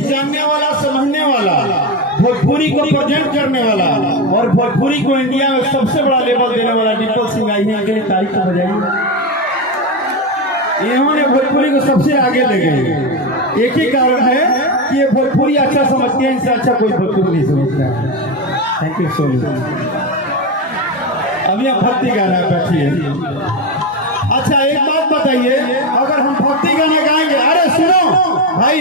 जानने वाला, समझने वाला, भोजपुरी को प्रेजेंट करने वाला और भोजपुरी को इंडिया में सबसे बड़ा लेवल देने वाला डिम्पल सिंह आई है। अगले तारीख को बजाइए। इन्होंने भोजपुरी को सबसे आगे ले गए। एक ही कारण है कि ये भोजपुरी अच्छा समझते हैं, इनसे अच्छा कोई भोजपुरी नहीं समझता है। Thank you so much. अभी आप भक्ति गाना बैठिए। अच्छा एक बात बताइए, अगर हम भक्ति गाना गाएंगे, अरे सुनो भाई,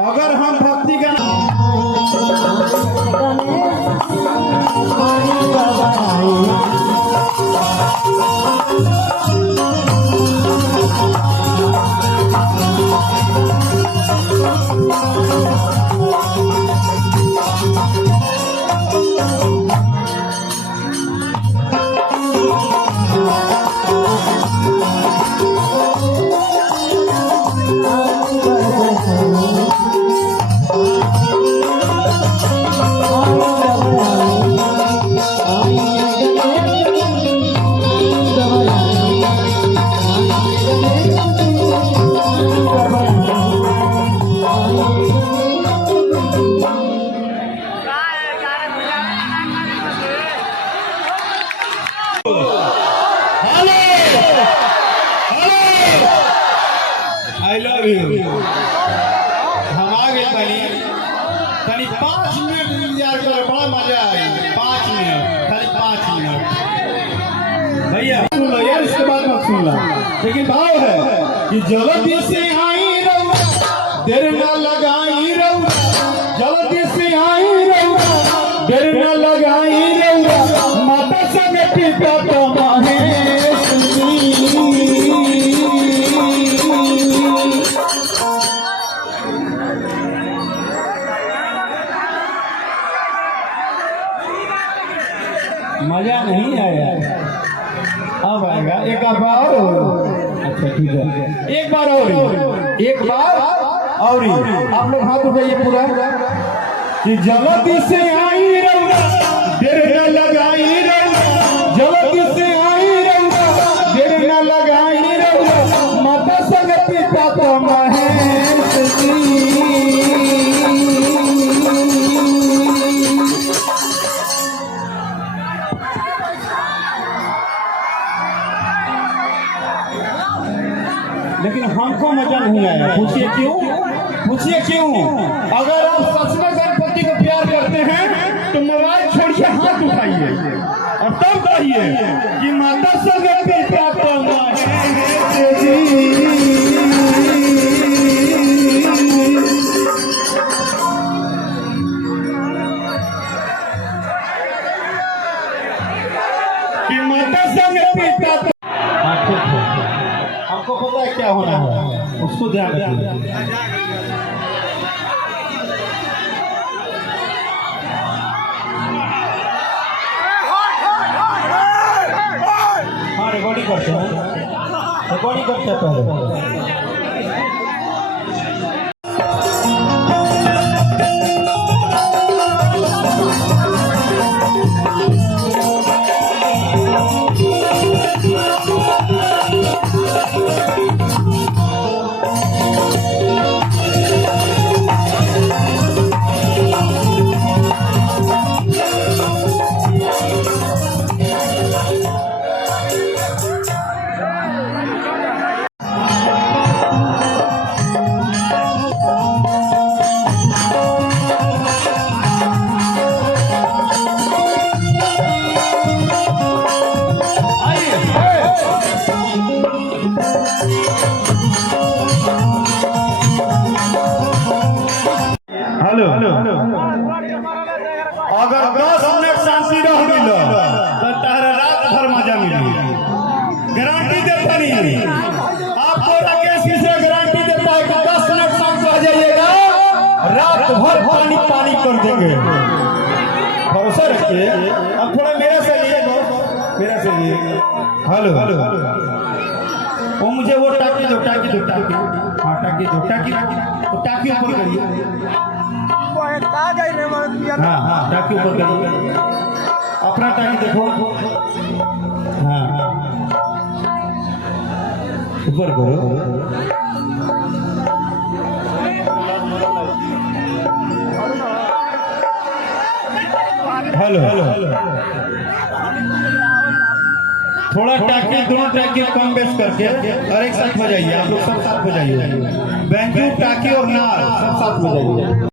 अगर हम भक्ति गाना I love you। हम आ गए खाली 5 मिनट इंतजार करो, बड़ा मजा आएगा। 5 मिनट, खाली 5 मिनट भैया सुन लो यार, इसके बाद मत सुन लो। लेकिन भाव है कि जल्दी से आई रउआ, देर न लगाई रउआ, जल्दी से आई रउआ, देर न लगाई रउआ, माता संग पिता तो महेश मजा नहीं आया, अब आएगा। एक बार और, अच्छा ठीक है, एक बार और, एक बार और। आप लोग हाथ उठाइए पूरा कि जल्दी से आई रउआ, देर न लगाई रउआ, जल्दी से आई रउआ, देर न लगाई रउआ, माता संग पिता तो महेश जी। लेकिन हमको मजा नहीं आया। पूछिए क्यों? पूछिए क्यों? अगर आप सच में गणपति को प्यार करते हैं तो मोबाइल छोड़िए, हाथ उठाइए और तब कहिए कि माता संग पिता तो महेश जी। कि माता संग पिता तो हमको पता है क्या होना है, उसको ध्यान रखिए। हाँ रिकॉर्डिंग करते हैं, रिकॉर्डिंग करते हैं पहले। अगर 10 मिनट शांति रह गई तो तारा रात भर मजा मिली, गारंटी देता नहीं। आपको राकेश से गारंटी देता है कि 10 मिनट शांत रह जाइएगा, रात भर पानी पानी कर देंगे। भरोसा रखिए। अब थोड़ा मेरा से लिए, मेरा से लिए। हेलो वो मुझे वो टाकी दो, टाकी दो, टाकी। हाँ टाकी दो, टाकी तो टाकी ऊपर करिए। हाँ हाँ टाकी ऊपर करिए, अपना टाकी देखो। हाँ ऊपर करो। हेलो थोड़ा टाकी दोनों टाकी कम बेस करके और एक साथ बजाइए। आप लोग सब साथ बजाइए। बैंजू टाकी और नाल सब साथ बजाइए।